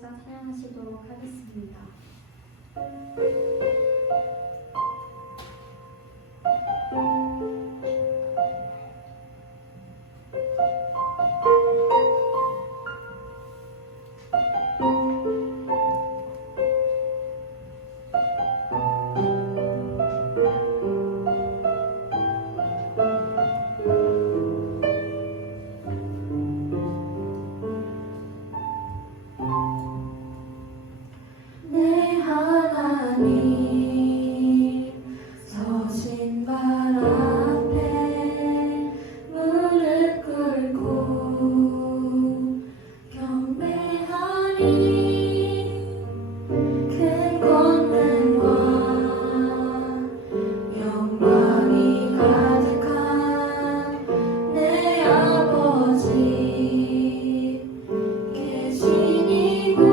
각자 찬양하시도록 하겠습니다. 내 하나님 서신 발 앞에 무릎 꿇고 경배하니 큰 권능과 영광이 가득한 내 아버지 계신 이곳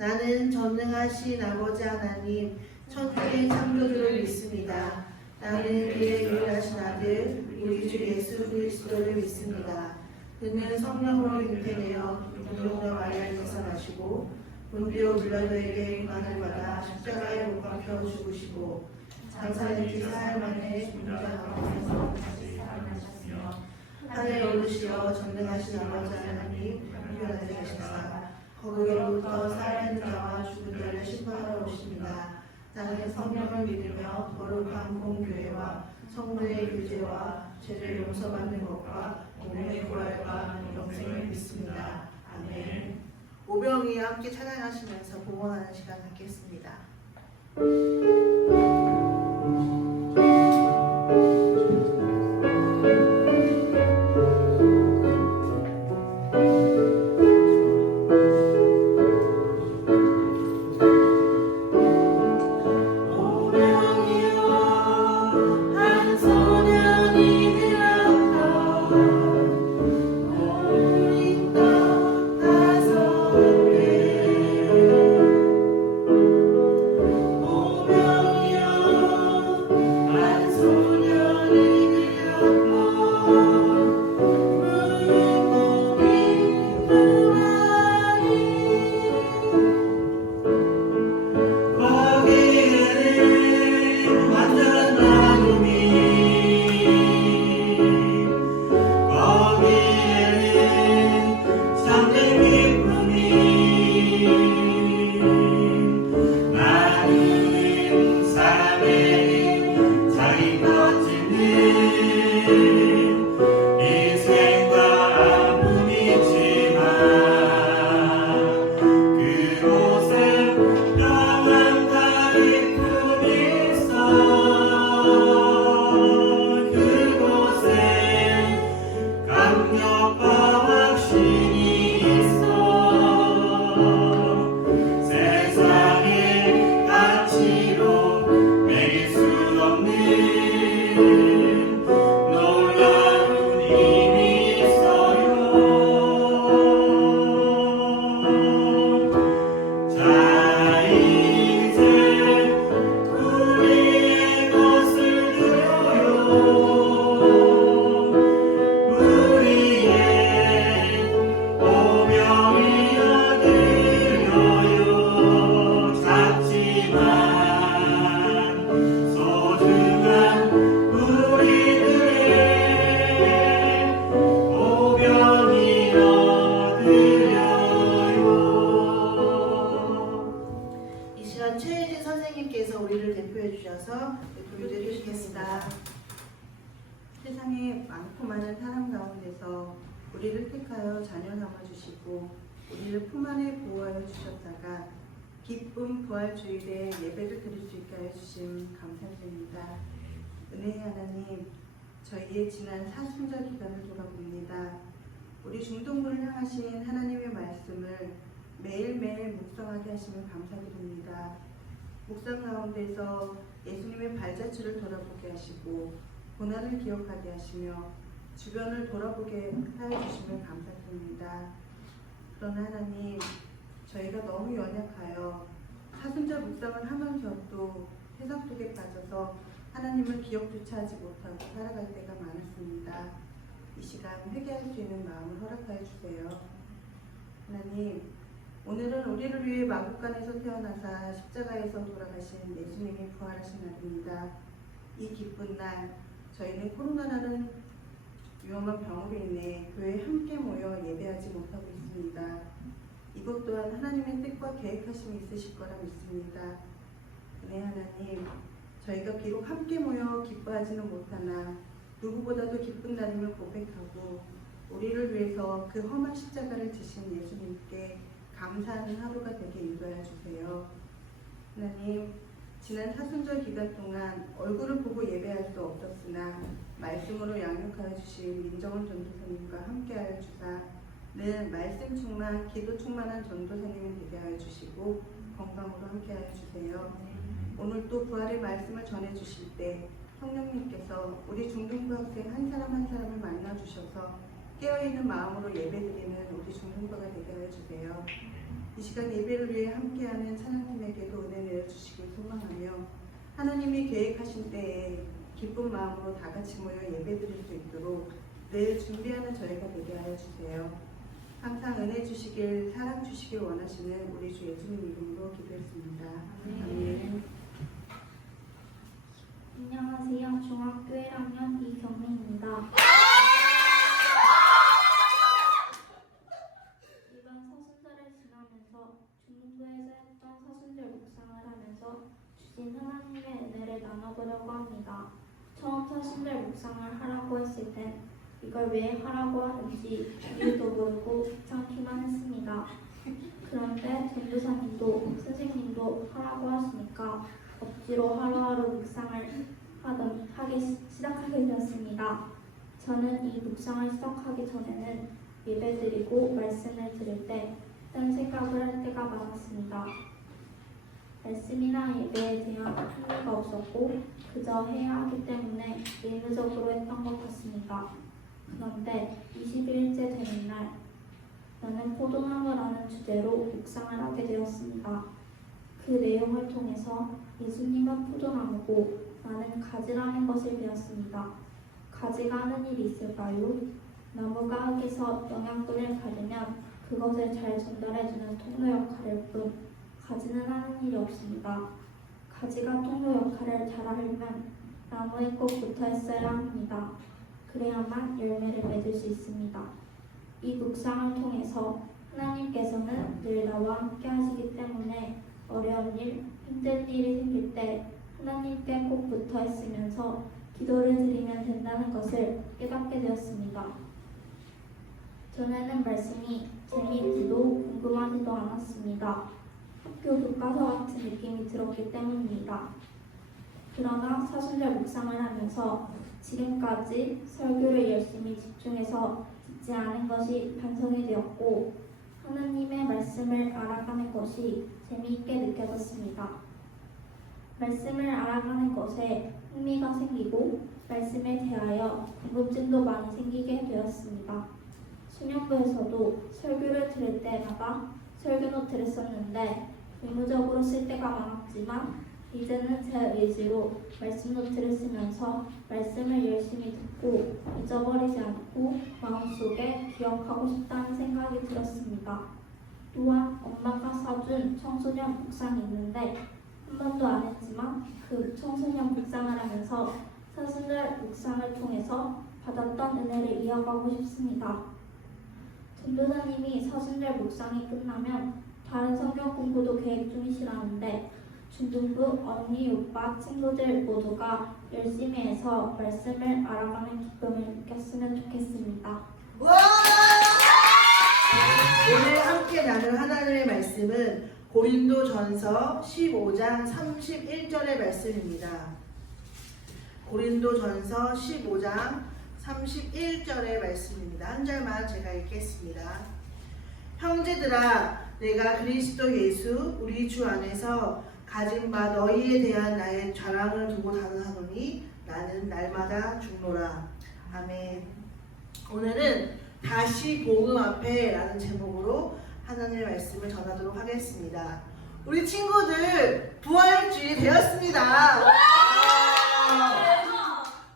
나는 전능하신 아버지 하나님 천주의 창조주를 믿습니다. 나는 그의 유일하신 아들 우리 주 예수 그리스도를 믿습니다. 그는 성령으로 잉태되어 동정녀 마리아에서 나시고 본디오 빌라도에게 고난을 받아 십자가에 못 박혀 죽으시고 장사된 지 사흘 만에 죽은 자 가운데서 다시 살아나셨으며 하늘에 오르시어 전능하신 아버지 하나님 우편에 계시사 거기로부터 살아있는 자와 죽은 자를 심판하러 오십니다. 나는 성령을 믿으며 거룩한 공교회와 성도의 유죄와 죄를 용서받는 것과 몸의 부활과 영생을 믿습니다. 아멘. 오병이 함께 찬양하시면서 봉헌하는 시간 갖겠습니다. 오병이여 이어서 돌려드리겠습니다. 세상에 많고 많은 사람 가운데서 우리를 택하여 자녀 삼아주시고 우리를 품 안에 보호하여 주셨다가 기쁜 부활주일에 예배를 드릴 수 있게 하여 주심 감사드립니다. 은혜의 하나님, 저희의 지난 사순절 기간을 돌아봅니다. 우리 중동부를 향하신 하나님의 말씀을 매일매일 묵상하게 하시면 감사드립니다. 묵상 가운데서 예수님의 발자취를 돌아보게 하시고 고난을 기억하게 하시며 주변을 돌아보게 하여 주시면 감사드립니다. 그러나 하나님, 저희가 너무 연약하여 사순절 묵상을 하면서도 세상 속에 빠져서 하나님을 기억조차 하지 못하고 살아갈 때가 많았습니다. 이 시간 회개할 수 있는 마음을 허락하여 주세요. 하나님, 오늘은 우리를 위해 마국간에서 태어나사 십자가에서 돌아가신 예수님이 부활하신 날입니다. 이 기쁜 날, 저희는 코로나라는 위험한 병으로 인해 교회에 함께 모여 예배하지 못하고 있습니다. 이것 또한 하나님의 뜻과 계획하심이 있으실 거라 믿습니다. 네, 하나님, 저희가 비록 함께 모여 기뻐하지는 못하나 누구보다도 기쁜 날임을 고백하고 우리를 위해서 그 험한 십자가를 지신 예수님께 감사하는 하루가 되게 인도하여 주세요. 하나님, 지난 사순절 기간 동안 얼굴을 보고 예배할 수 없었으나 말씀으로 양육하여 주신 민정원 전도사님과 함께하여 주사 늘 말씀 충만, 기도 충만한 전도사님이 되게 하여 주시고 건강으로 함께하여 주세요. 오늘 또 부활의 말씀을 전해주실 때 성령님께서 우리 중등부 학생 한 사람 한 사람을 만나주셔서 깨어있는 마음으로 예배드리는 우리 중등부가 되게 하여 주세요. 이 시간 예배를 위해 함께하는 찬양팀에게도 은혜 내려주시길 소망하며 하나님이 계획하신 때에 기쁜 마음으로 다 같이 모여 예배드릴 수 있도록 늘 준비하는 저희가 되게 하여 주세요. 항상 은혜 주시길, 사랑 주시길 원하시는 우리 주 예수님 이름으로 기도했습니다. 아멘. 안녕하세요. 중학교 1학년 이경민입니다. 이번 사순절을 지나면서 중등부에서 했던 사순절 묵상을 하면서 주신 하나님의 은혜를 나눠보려고 합니다. 처음 사순절 묵상을 하라고 했을 땐 이걸 왜 하라고 하는지 이유도 모르고 귀찮기만 했습니다. 그런데 전도사님도 선생님도 하라고 하시니까 억지로 하루하루 묵상을 시작하게 되었습니다. 저는 이 묵상을 시작하기 전에는 예배드리고 말씀을 들을 때 딴 생각을 할 때가 많았습니다. 말씀이나 예배에 대한 흥미가 없었고 그저 해야 하기 때문에 의무적으로 했던 것 같습니다. 그런데 20일째 되는 날 나는 포도나무라는 주제로 묵상을 하게 되었습니다. 그 내용을 통해서 예수님은 포도나무고 나는 가지라는 것을 배웠습니다. 가지가 하는 일이 있을까요? 나무가 흙에서 영양분을 받으면 그것을 잘 전달해주는 통로 역할일 뿐 가지는 하는 일이 없습니다. 가지가 통로 역할을 잘하려면 나무에 꼭 붙어 있어야 합니다. 그래야만 열매를 맺을 수 있습니다. 이 묵상을 통해서 하나님께서는 늘 나와 함께 하시기 때문에 어려운 일, 힘든 일이 생길 때 하나님께 꼭 붙어 있으면서 기도를 드리면 된다는 것을 깨닫게 되었습니다. 전에는 말씀이 재미있지도 궁금하지도 않았습니다. 학교 교과서 같은 느낌이 들었기 때문입니다. 그러나 사순절 묵상을 하면서 지금까지 설교를 열심히 집중해서 듣지 않은 것이 반성이 되었고 하나님의 말씀을 알아가는 것이 재미있게 느껴졌습니다. 말씀을 알아가는 것에 흥미가 생기고 말씀에 대하여 궁금증도 많이 생기게 되었습니다. 수련부에서도 설교를 들을 때마다 설교 노트를 썼는데 의무적으로 쓸 때가 많았지만 이제는 제 의지로 말씀 노트를 쓰면서 말씀을 열심히 듣고 잊어버리지 않고 마음속에 기억하고 싶다는 생각이 들었습니다. 또한 엄마가 사준 청소년 묵상이 있는데 한 번도 안 했지만 그 청소년 묵상을 하면서 사순절 묵상을 통해서 받았던 은혜를 이어가고 싶습니다. 전도사님이 사순절 묵상이 끝나면 다른 성경 공부도 계획 중이시라는데 중등부 언니, 오빠, 친구들 모두가 열심히 해서 말씀을 알아가는 기쁨을 느꼈으면 좋겠습니다. 와! 오늘 함께 나눌 하나님의 말씀은 고린도전서 15장 31절의 말씀입니다. 고린도전서 15장 31절의 말씀입니다. 한 절만 제가 읽겠습니다. 형제들아, 내가 그리스도 예수 우리 주 안에서 가진 바 너희에 대한 나의 자랑을 두고 단언하노니 나는 날마다 죽노라. 아멘. 오늘은 다시 복음 앞에 라는 제목으로 하나님의 말씀을 전하도록 하겠습니다. 우리 친구들 부활주일 되었습니다.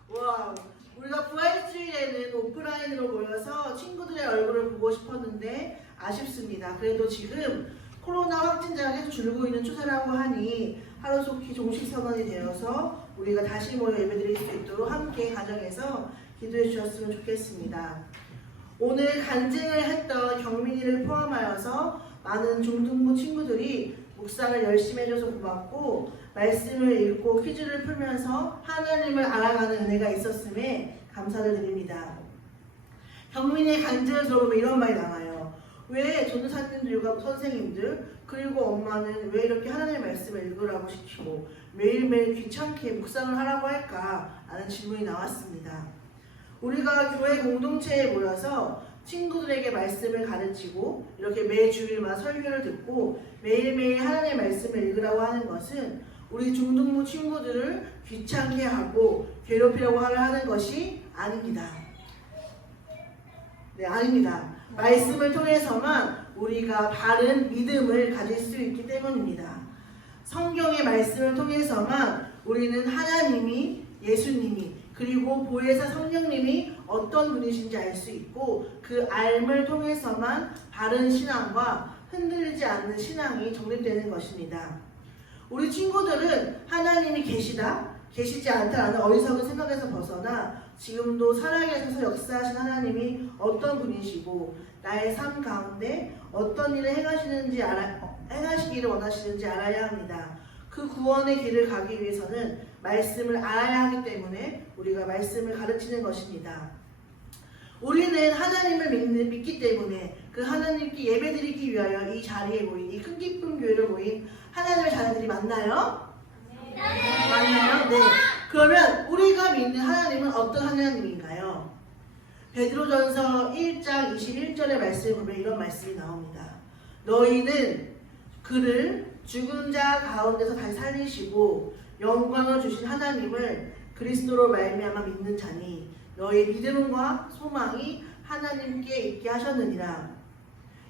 와, 우리가 부활주일에는 오프라인으로 모여서 친구들의 얼굴을 보고 싶었는데 아쉽습니다. 그래도 지금 코로나 확진자가 계속 줄고 있는 추세라고 하니 하루속히 종식 선언이 되어서 우리가 다시 모여 예배드릴 수 있도록 함께 가정에서 기도해 주셨으면 좋겠습니다. 오늘 간증을 했던 경민이를 포함하여서 많은 중등부 친구들이 묵상을 열심히 해줘서 고맙고 말씀을 읽고 퀴즈를 풀면서 하나님을 알아가는 은혜가 있었음에 감사를 드립니다. 경민이의 간증을 들어보면 이런 말이 나와요. 왜 전도사님들과 선생님들 그리고 엄마는 왜 이렇게 하나님의 말씀을 읽으라고 시키고 매일매일 귀찮게 묵상을 하라고 할까? 라는 질문이 나왔습니다. 우리가 교회 공동체에 모여서 친구들에게 말씀을 가르치고 이렇게 매 주일마다 설교를 듣고 매일매일 하나님의 말씀을 읽으라고 하는 것은 우리 중등부 친구들을 귀찮게 하고 괴롭히려고 하는 것이 아닙니다. 네, 아닙니다. 말씀을 통해서만 우리가 바른 믿음을 가질 수 있기 때문입니다. 성경의 말씀을 통해서만 우리는 하나님이, 예수님이, 그리고 보혜사 성령님이 어떤 분이신지 알 수 있고 그 알을 통해서만 바른 신앙과 흔들리지 않는 신앙이 정립되는 것입니다. 우리 친구들은 하나님이 계시다, 계시지 않다라는 어리석은 생각에서 벗어나 지금도 살아계셔서 역사하신 하나님이 어떤 분이시고 나의 삶 가운데 어떤 일을 행하시기를 원하시는지 알아야 합니다. 그 구원의 길을 가기 위해서는 말씀을 알아야 하기 때문에 우리가 말씀을 가르치는 것입니다. 우리는 하나님을 믿기 때문에 그 하나님께 예배드리기 위하여 이 자리에 모인 이 큰 기쁨 교회를 모인 하나님의 자녀들이 맞나요? 네. 맞나요? 네. 그러면 우리가 믿는 하나님은 어떤 하나님인가요? 베드로전서 1장 21절의 말씀을 보면 이런 말씀이 나옵니다. 너희는 그를 죽은 자 가운데서 다시 살리시고 영광을 주신 하나님을 그리스도로 말미암아 믿는 자니 너희 믿음과 소망이 하나님께 있게 하셨느니라.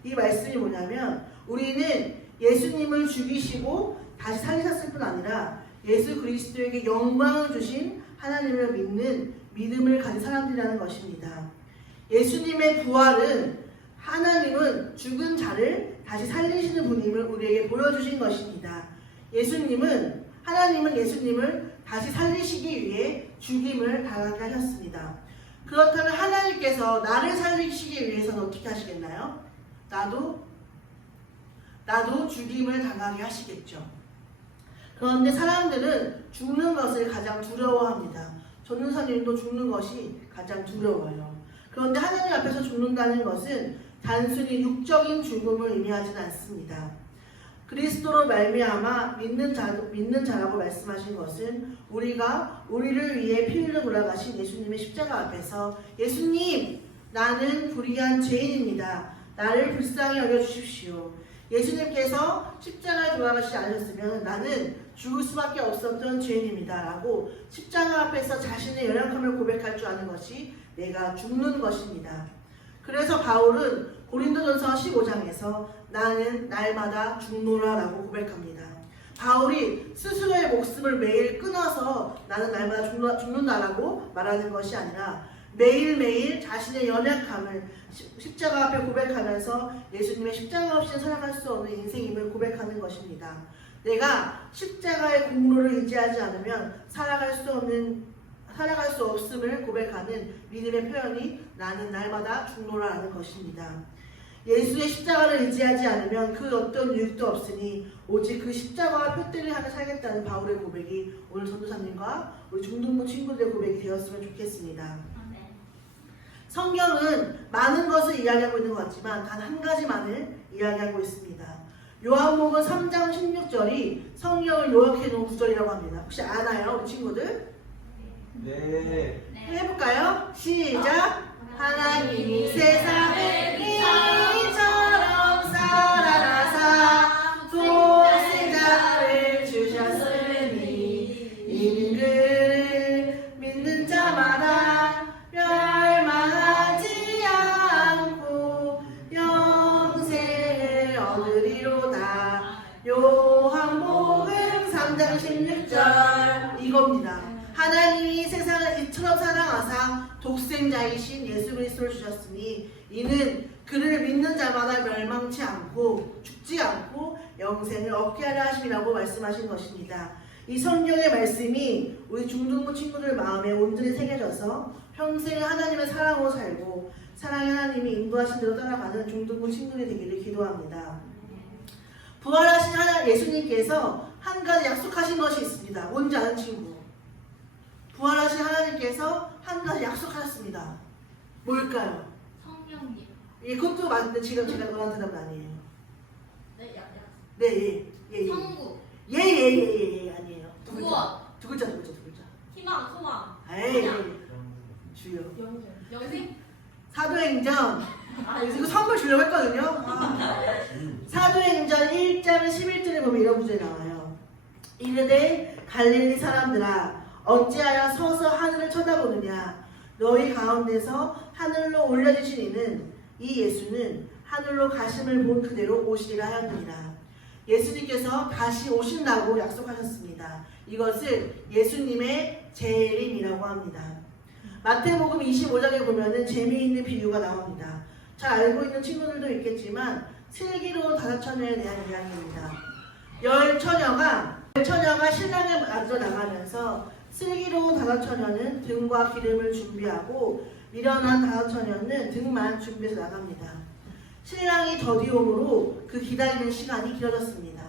이 말씀이 뭐냐면 우리는 예수님을 죽이시고 다시 살리셨을 뿐 아니라 예수 그리스도에게 영광을 주신 하나님을 믿는 믿음을 가진 사람들이라는 것입니다. 예수님의 부활은 하나님은 죽은 자를 다시 살리시는 분임을 우리에게 보여주신 것입니다. 하나님은 예수님을 다시 살리시기 위해 죽임을 당하게 하셨습니다. 그렇다면 하나님께서 나를 살리시기 위해서는 어떻게 하시겠나요? 나도 죽임을 당하게 하시겠죠. 그런데 사람들은 죽는 것을 가장 두려워합니다. 전도사님도 죽는 것이 가장 두려워요. 그런데 하나님 앞에서 죽는다는 것은 단순히 육적인 죽음을 의미하지는 않습니다. 그리스도로 말미암아 믿는 자라고 말씀하신 것은 우리가 우리를 위해 피 흘려 돌아가신 예수님의 십자가 앞에서 예수님, 나는 불의한 죄인입니다. 나를 불쌍히 여겨주십시오. 예수님께서 십자가에 돌아가시지 않으셨으면 나는 죽을 수밖에 없었던 죄인입니다. 라고 십자가 앞에서 자신의 연약함을 고백할 줄 아는 것이 내가 죽는 것입니다. 그래서 바울은 고린도전서 15장에서 나는 날마다 죽노라 라고 고백합니다. 바울이 스스로의 목숨을 매일 끊어서 나는 날마다 죽는다라고 말하는 것이 아니라 매일매일 자신의 연약함을 십자가 앞에 고백하면서 예수님의 십자가 없이는 살아갈 수 없는 인생임을 고백하는 것입니다. 내가 십자가의 공로를 의지하지 않으면 살아갈 수 없음을 고백하는 믿음의 표현이 나는 날마다 죽노라라는 것입니다. 예수의 십자가를 의지하지 않으면 그 어떤 유익도 없으니 오직 그 십자가와 표대를 하며 살겠다는 바울의 고백이 오늘 전도사님과 우리 중등부 친구들의 고백이 되었으면 좋겠습니다. 성경은 많은 것을 이야기하고 있는 것 같지만 단 한 가지만을 이야기하고 있습니다. 요한복음 3장 16절이 성경을 요약해 놓은 구절이라고 합니다. 혹시 아나요, 우리 친구들? 네. 해볼까요? 시작! 하나님이 세상을 이처럼 사랑하사 독생자를 주셨으니 이는 그를 믿는 자마다 멸망하지 않고 영생을 얻으리로다. 요한복음 3장 16절 이겁니다. 하나님이 세상을 이처럼 사랑하사 독생자이신 예수 그리스도를 주셨으니 이는 그를 믿는 자마다 멸망치 않고 죽지 않고 영생을 얻게 하려 하심이라고 말씀하신 것입니다. 이 성경의 말씀이 우리 중등부 친구들 마음에 온전히 새겨져서 평생 하나님의 사랑으로 살고 사랑의 하나님이 인도하신 대로 따라가는 중등부 친구들이 되기를 기도합니다. 부활하신 하나님 예수님께서 한 가지 약속하신 것이 있습니다. 뭔지 아는 친구? 부활하신 하나님께서 한 가지 약속하셨습니다. 뭘까요? 성령님. 예, 그것도 맞는데 지금 제가 원하는 대답은 아니에요. 네, 네, 예. 천국. 예, 아니에요. 구원. 두 글자. 희망, 소망. 에이, 주요. 영생. 사도행전. 이거 선물 주려고 했거든요. 사도행전 1장 11절에 보면 이런 구절이 나와요. 이르되 갈릴리 사람들아 어찌하여 서서 하늘을 쳐다보느냐 너희 가운데서 하늘로 올려주신 이는 이 예수는 하늘로 가심을 본 그대로 오시리라 하였느니라. 예수님께서 다시 오신다고 약속하셨습니다. 이것을 예수님의 재림이라고 합니다. 마태복음 25장에 보면은 재미있는 비유가 나옵니다. 잘 알고 있는 친구들도 있겠지만 슬기로운 다섯 처녀에 대한 이야기입니다. 열 처녀가 신랑을 맞으러 나가면서 슬기로운 다섯 처녀는 등과 기름을 준비하고 미련한 다섯 처녀는 등만 준비해서 나갑니다. 신랑이 더디옴으로 그 기다리는 시간이 길어졌습니다.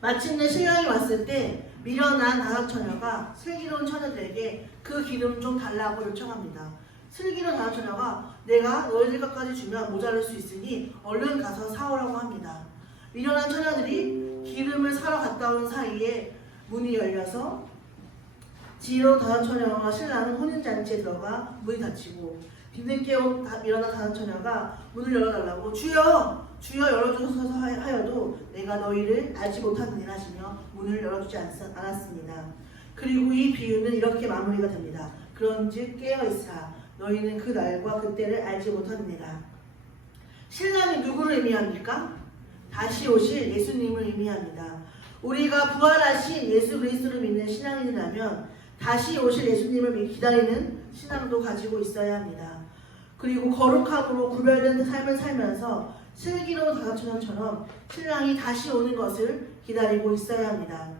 마침내 신랑이 왔을 때 미련한 다섯 처녀가 슬기로운 처녀들에게 그 기름 좀 달라고 요청합니다. 슬기로운 다섯 처녀가 내가 너희들 것까지 주면 모자랄 수 있으니 얼른 가서 사오라고 합니다. 미련한 처녀들이 기름을 사러 갔다 온 사이에 문이 열려서 지혜로운 다섯 처녀와 신랑은 혼인잔치에 들어가 문이 닫히고 뒤늦게 온 미련한 다섯 처녀가 문을 열어달라고 주여 열어주소서 하여도 내가 너희를 알지 못하느니라 하시며 문을 열어주지 않았습니다. 그리고 이 비유는 이렇게 마무리가 됩니다. 그런즉 깨어있으라 너희는 그 날과 그때를 알지 못하느니라. 신랑이 누구를 의미합니까? 다시 오실 예수님을 의미합니다. 우리가 부활하신 예수 그리스도를 믿는 신앙인이라면 다시 오실 예수님을 기다리는 신앙도 가지고 있어야 합니다. 그리고 거룩함으로 구별된 삶을 살면서 슬기로운 다섯 처녀처럼 신랑이 다시 오는 것을 기다리고 있어야 합니다.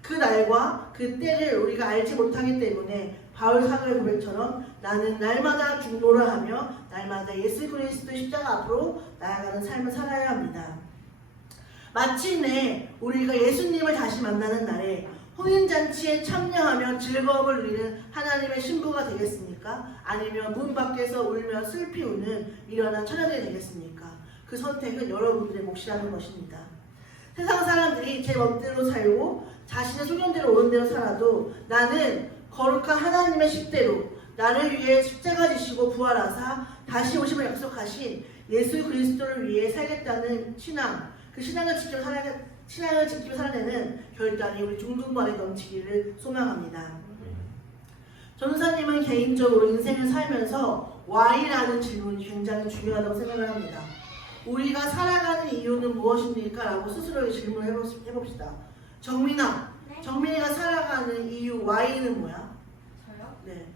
그 날과 그 때를 우리가 알지 못하기 때문에 바울 사도의 고백처럼 나는 날마다 중보를 하며 날마다 예수 그리스도의 십자가 앞으로 나아가는 삶을 살아야 합니다. 마침내 우리가 예수님을 다시 만나는 날에 혼인잔치에 참여하며 즐거움을 누리는 하나님의 신부가 되겠습니까? 아니면 문 밖에서 울며 슬피 우는 미련한 처녀들이 되겠습니까? 그 선택은 여러분들의 몫이라는 것입니다. 세상 사람들이 제 멋대로 살고 자신의 소견대로 오는 대로 살아도 나는 거룩한 하나님의 식대로 나를 위해 십자가 지시고 부활하사 다시 오심을 약속하신 예수 그리스도를 위해 살겠다는 신앙, 그 신앙을 지키며 살아내는 결단이 우리 중등부 안에 넘치기를 소망합니다. 전도사님은 개인적으로 인생을 살면서 Why라는 질문이 굉장히 중요하다고 생각을 합니다. 우리가 살아가는 이유는 무엇입니까? 라고 스스로에게 질문을 해봅시다. 정민아, 네? 정민이가 살아가는 이유 Why는 뭐야? 저요? 네.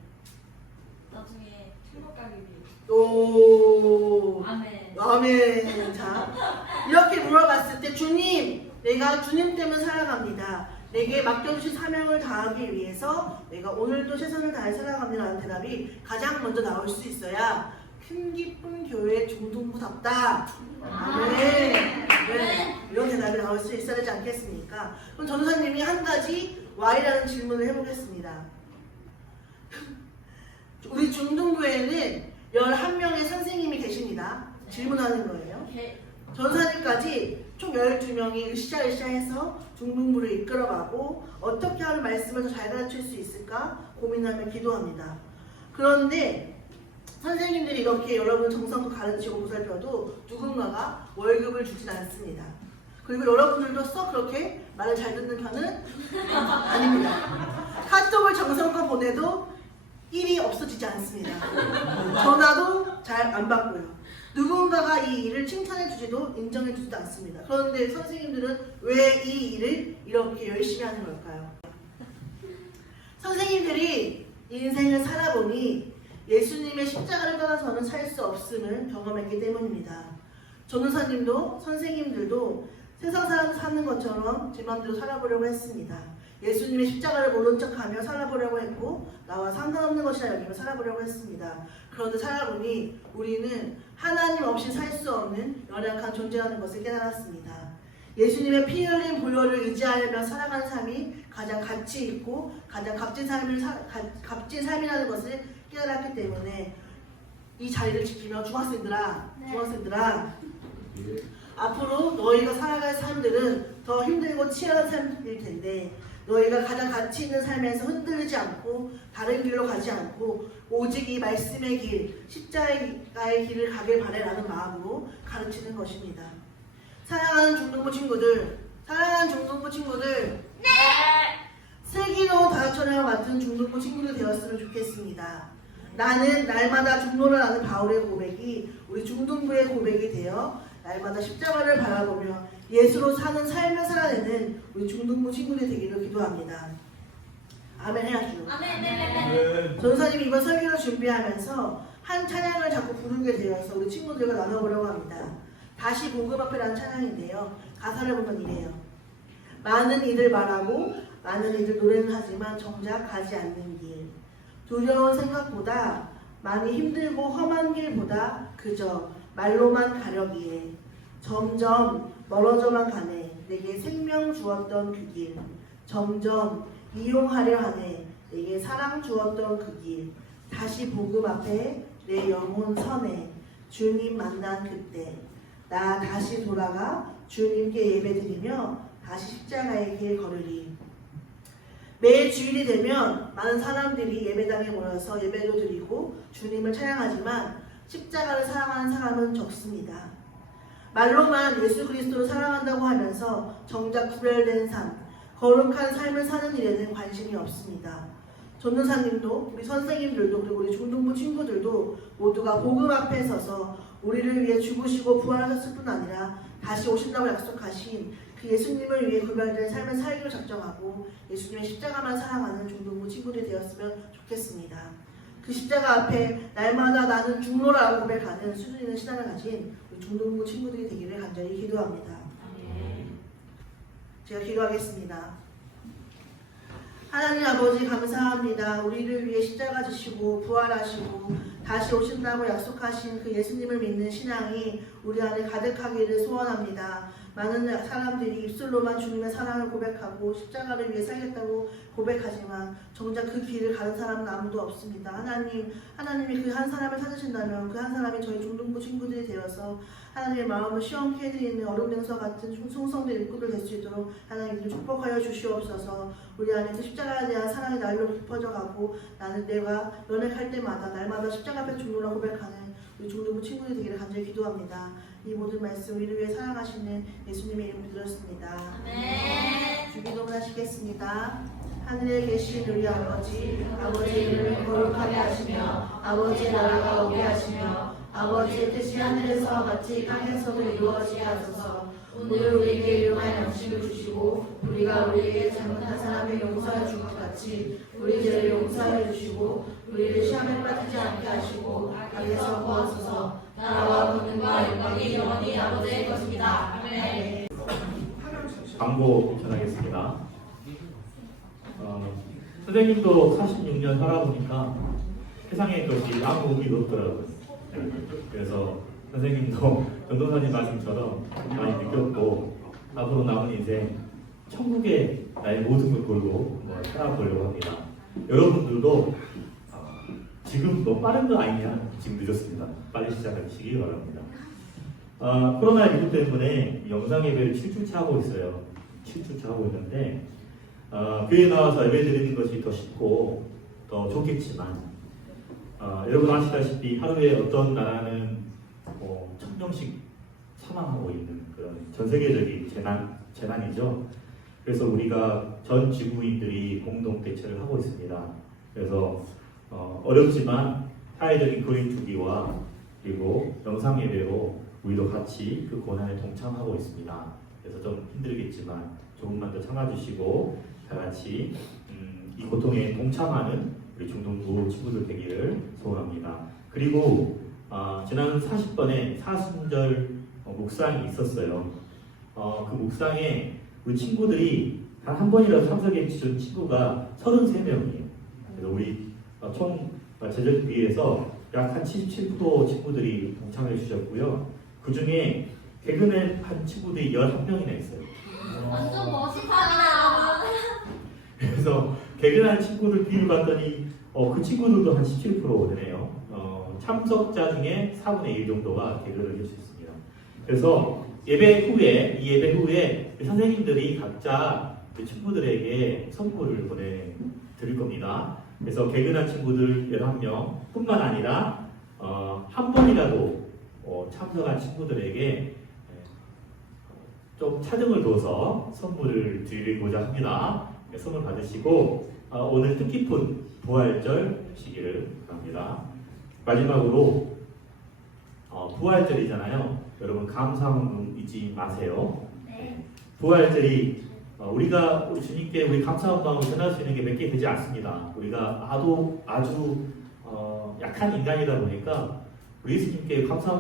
나중에 천국 가기 위해. 오. 아멘. 아멘. 자, 이렇게 물어봤을 때 주님, 내가 주님 때문에 살아갑니다. 내게 맡겨주신 사명을 다하기 위해서 내가 오늘도 최선을 다해 살아갑니다 라는 대답이 가장 먼저 나올 수 있어야 힘깊은 교회 중등부답다. 네. 이런 대답이 나올 수 있어야 되지 않겠습니까? 그럼 전도사님이 한 가지 Y라는 질문을 해보겠습니다. 우리 중등부에는 11명의 선생님이 계십니다. 질문하는 거예요. 전도사님까지 총 12명이 으쌰으쌰 해서 중등부를 이끌어가고 어떻게 하면 말씀을 더 잘 가르칠 수 있을까 고민하며 기도합니다. 그런데 선생님들이 이렇게 여러분 정성껏 가르치고 보살펴도 누군가가 월급을 주진 않습니다. 그리고 여러분들도 썩 그렇게 말을 잘 듣는 편은 아닙니다. 카톡을 정성껏 보내도 일이 없어지지 않습니다. 전화도 잘 안 받고요. 누군가가 이 일을 칭찬해 주지도 인정해 주지도 않습니다. 그런데 선생님들은 왜 이 일을 이렇게 열심히 하는 걸까요? 선생님들이 인생을 살아보니 예수님의 십자가를 떠나서는 살 수 없음을 경험했기 때문입니다. 전도사님도 선생님들도 세상 사람 사는 것처럼 제 마음대로 살아보려고 했습니다. 예수님의 십자가를 모른 척하며 살아보려고 했고 나와 상관없는 것이라 여기며 살아보려고 했습니다. 그런데 살아보니 우리는 하나님 없이 살 수 없는 연약한 존재라는 것을 깨달았습니다. 예수님의 피 흘린 보혈을 의지하며 살아가는 삶이 가장 가치 있고 가장 값진 삶이라는 것을 깨달았기 때문에 이 자리를 지키며 중학생들아 앞으로 너희가 살아갈 삶들은 더 힘들고 치열한 삶일 텐데 너희가 가장 가치 있는 삶에서 흔들리지 않고 다른 길로 가지 않고 오직 이 말씀의 길, 십자가의 길을 가길 바라라는 마음으로 가르치는 것입니다. 사랑하는 중등부 친구들, 네! 슬기로운 다처럼 같은 중등부 친구들 되었으면 좋겠습니다. 나는 날마다 중로를 하는 바울의 고백이 우리 중등부의 고백이 되어 날마다 십자가를 바라보며 예수로 사는 삶을 살아내는 우리 중등부 친구들이 되기를 기도합니다. 아멘 해야죠. 아멘. 전도사님이 이번 설교를 준비하면서 한 찬양을 자꾸 부르게 되어서 우리 친구들과 나눠보려고 합니다. 다시 복음 앞에라는 찬양인데요. 가사를 보면 이래요. 많은 이들 말하고 많은 이들 노래는 하지만 정작 가지 않는 길, 두려운 생각보다 많이 힘들고 험한 길보다 그저 말로만 가려기에 점점 멀어져만 가네. 내게 생명 주었던 그 길, 점점 이용하려 하네. 내게 사랑 주었던 그 길, 다시 복음 앞에 내 영혼 서네. 주님 만난 그때 나 다시 돌아가 주님께 예배드리며 다시 십자가의 길 걸으리. 매일 주일이 되면 많은 사람들이 예배당에 모여서 예배도 드리고 주님을 찬양하지만 십자가를 사랑하는 사람은 적습니다. 말로만 예수 그리스도를 사랑한다고 하면서 정작 구별된 삶, 거룩한 삶을 사는 일에는 관심이 없습니다. 전도사님도 우리 선생님들도 그리고 우리 중등부 친구들도 모두가 복음 앞에 서서 우리를 위해 죽으시고 부활하셨을 뿐 아니라 다시 오신다고 약속하신 그 예수님을 위해 구별된 삶을 살기로 작정하고 예수님의 십자가만 사랑하는 중등부 친구들이 되었으면 좋겠습니다. 그 십자가 앞에 날마다 나는 중로라고 고백하는 수준 있는 신앙을 가진 우리 중등부 친구들이 되기를 간절히 기도합니다. 제가 기도하겠습니다. 하나님 아버지 감사합니다. 우리를 위해 십자가 지시고 부활하시고 다시 오신다고 약속하신 그 예수님을 믿는 신앙이 우리 안에 가득하기를 소원합니다. 많은 사람들이 입술로만 주님의 사랑을 고백하고 십자가를 위해 살겠다고 고백하지만 정작 그 길을 가는 사람은 아무도 없습니다. 하나님이 그 한 사람을 찾으신다면 그 한 사람이 저희 중등부 친구들이 되어서 하나님의 마음을 시원케 해드리는 얼음냉수 같은 충성된 일꾼들 될 수 있도록 하나님을 축복하여 주시옵소서. 우리 안에 그 십자가에 대한 사랑이 날로 깊어져 가고 나는 내가 연약할 때마다 날마다 십자가 앞에 중로라 고백하는 우리 중등부 친구들이 되기를 간절히 기도합니다. 이 모든 말씀 우리를 위해 사랑하시는 예수님의 이름으로 드렸습니다. 주기도문 하시겠습니다. 하늘에 계신 우리 아버지, 아버지의 이름을 거룩하게 하시며 아버지의 나라가 오게 하시며 아버지의 뜻이 하늘에서와 같이 땅에서도 이루어지게 하소서. 오늘 우리에게 일용할 양식을 주시고 우리가 우리에게 잘못한 사람을 용서해 준 것 같이 우리 죄를 용서해 주시고 우리를 시험에 빠지지 않게 하시고 악에서 구하소서. 나라와 권능과 영광이 영원히 아버지의 것입니다. 아멘. 광고 전하겠습니다. 선생님도 46년 살아보니까 세상에 그렇게 아무 의미도 없더라고요. 그래서 선생님도 전도사님 말씀처럼 많이 느꼈고 앞으로 남은 인생 천국에 나의 모든 걸 걸고 살아보려고 합니다. 여러분들도 지금 너무 빠른 거 아니냐? 지금 늦었습니다. 빨리 시작하시기 바랍니다. 코로나19 때문에 영상 예배를 7주차 하고 있어요. 7주차 하고 있는데 교회에 나와서 예배 드리는 것이 더 쉽고 더 좋겠지만 여러분 아시다시피 하루에 어떤 나라는 1000명씩 사망하고 있는 그런 전 세계적인 재난이죠. 그래서 우리가 전 지구인들이 공동 대처를 하고 있습니다. 그래서 어렵지만 사회적인 거리두기와 그리고 영상 예배로 우리도 같이 그 고난에 동참하고 있습니다. 그래서 좀 힘들겠지만 조금만 더 참아주시고 다 같이 이 고통에 동참하는 우리 중동부 친구들 되기를 소원합니다. 그리고 지난 40번에 사순절 묵상이 있었어요. 그 묵상에 우리 친구들이 단 한 번이라도 참석해 주신 친구가 33명이에요. 그래서 우리 총 제적비에서 약 한 77% 친구들이 동참해 주셨고요. 그 중에 개그맨 한 친구들이 11명이나 있어요. 완전 멋있다. 그래서 개그맨 친구들 비율 봤더니 그 친구들도 한 17% 되네요. 참석자 중에 4분의 1 정도가 개그를 할 수 있습니다. 그래서 이 예배 후에 선생님들이 각자 그 친구들에게 선물을 보내드릴 겁니다. 그래서 개근한 친구들 11명 뿐만 아니라 한 번이라도 참석한 친구들에게 좀 차등을 둬서 선물을 드리고자 합니다. 선물 받으시고 오늘 뜻깊은 부활절 시기를 바랍니다. 마지막으로 부활절이잖아요. 여러분 감사함 잊지 마세요. 부활절이 우리 주님께 우리 감사한 마음을 전할 수 있는 게 몇 개 되지 않습니다. 우리가 아주 약한 인간이다 보니까 우리 예수님께 감사한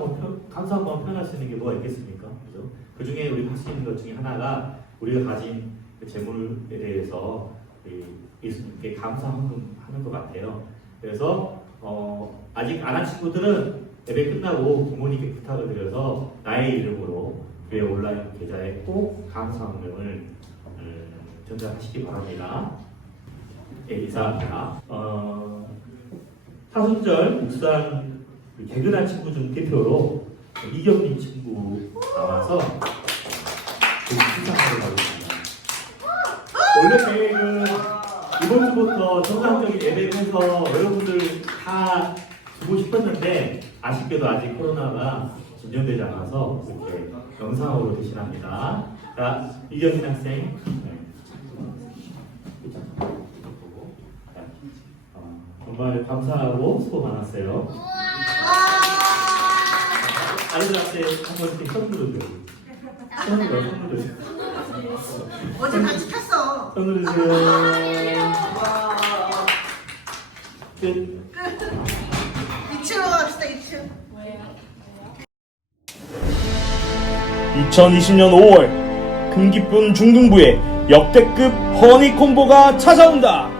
마음 표현할 수 있는 게 뭐가 있겠습니까? 그죠? 그 중에 우리가 할 수 있는 것 중에 하나가 우리가 가진 그 재물에 대해서 예수님께 감사하는 것 같아요. 그래서 아직 안 한 친구들은 예배 끝나고 부모님께 부탁을 드려서 나의 이름으로 교회 온라인 계좌에 꼭 감사함을 전달하시기 바랍니다. 네, 이상입니다. 사순절 묵상 개근한 친구 중 대표로 이경민 친구 나와서 수상하러 가겠습니다. 원래 계획은 이번 주부터 정상적인 예배를 해서 여러분들 다 주고 싶었는데 아쉽게도 아직 코로나가 진정되지 않아서 이렇게 영상으로 대신합니다. 자, 이경민 학생. 정말 감사하고 수고 많았어요. 아이들한테 한 번씩 선물을 줘요. 선물 주세요. 어제 같이 탔어. 선물 주세요. 끝. 2층으로 갑시다. 2층. 2020년 5월 금기쁨 중등부에 역대급 허니 콤보가 찾아온다.